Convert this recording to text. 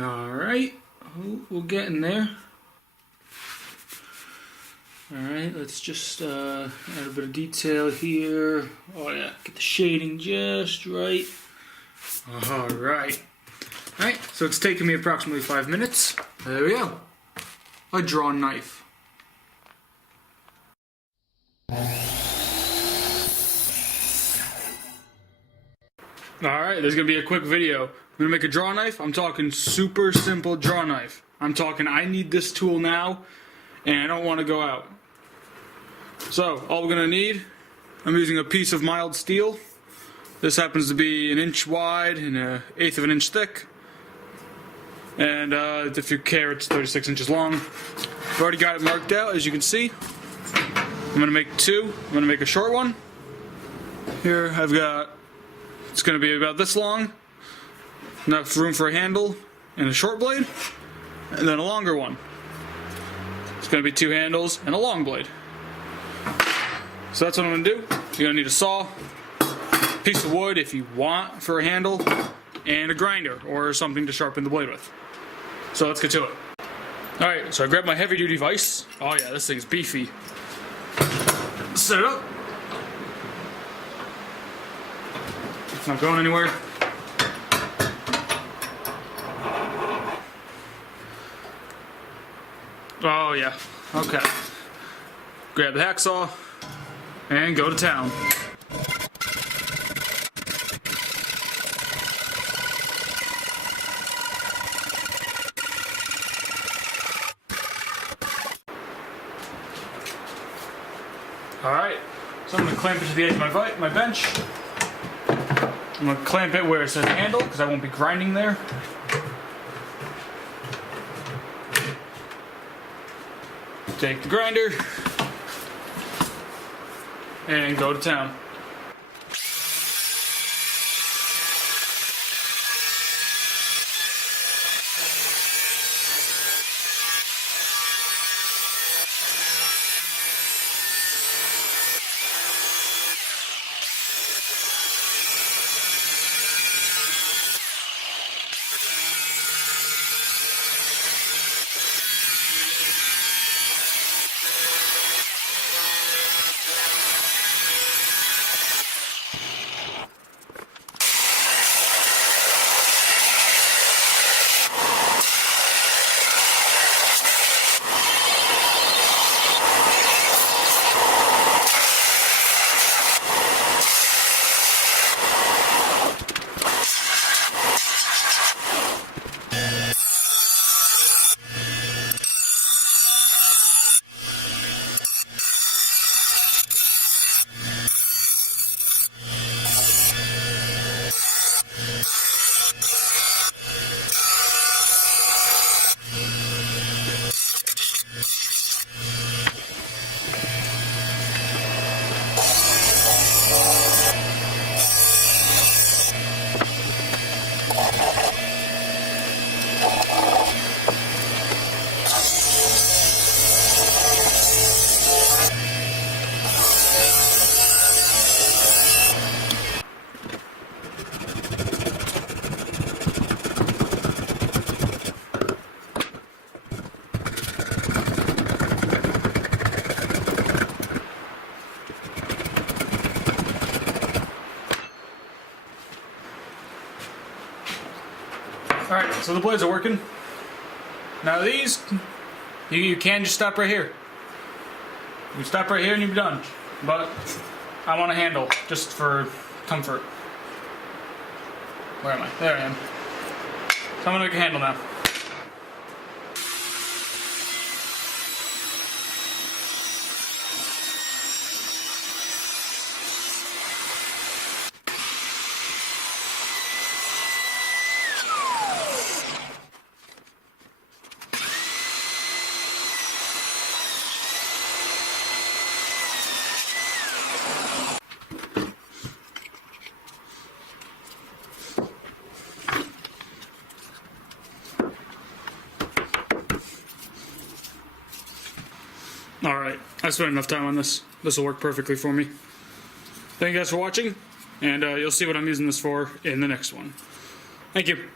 Alright, we're getting there. Alright, let's just add a bit of detail here. Oh yeah, get the shading just right. Alright. Alright, so it's taken me approximately 5 minutes. There we go. A drawn knife. Alright, there's gonna be a quick video. I'm gonna make a draw knife. I'm talking super simple draw knife. I'm talking I need this tool now and I don't want to go out. So, all we're gonna need, I'm using a piece of mild steel. This happens to be 1 inch wide and 1/8 of an inch thick. And if you care, it's 36 inches long. I've already got it marked out, as you can see. I'm gonna make 2. I'm gonna make a short one. Here I've got, it's gonna be about this long. Enough room for a handle and a short blade. And then a longer one. It's gonna be 2 handles and a long blade. So that's what I'm gonna do. You're gonna need a saw, a piece of wood if you want for a handle, and a grinder or something to sharpen the blade with. So let's get to it. Alright, so I grabbed my heavy duty vise. Oh yeah, this thing's beefy. Set it up. It's not going anywhere. Oh yeah, okay. Grab the hacksaw and go to town. Alright, so I'm going to clamp it to the edge of my bench. I'm going to clamp it where it says handle because I won't be grinding there. Take the grinder and go to town. Alright, so the blades are working. Now these, you can just stop right here. You can stop right here and you'll be done. But I want a handle, just for comfort. Where am I? There I am. So I'm going to make a handle now. Alright, I spent enough time on this. This will work perfectly for me. Thank you guys for watching, and you'll see what I'm using this for in the next one. Thank you.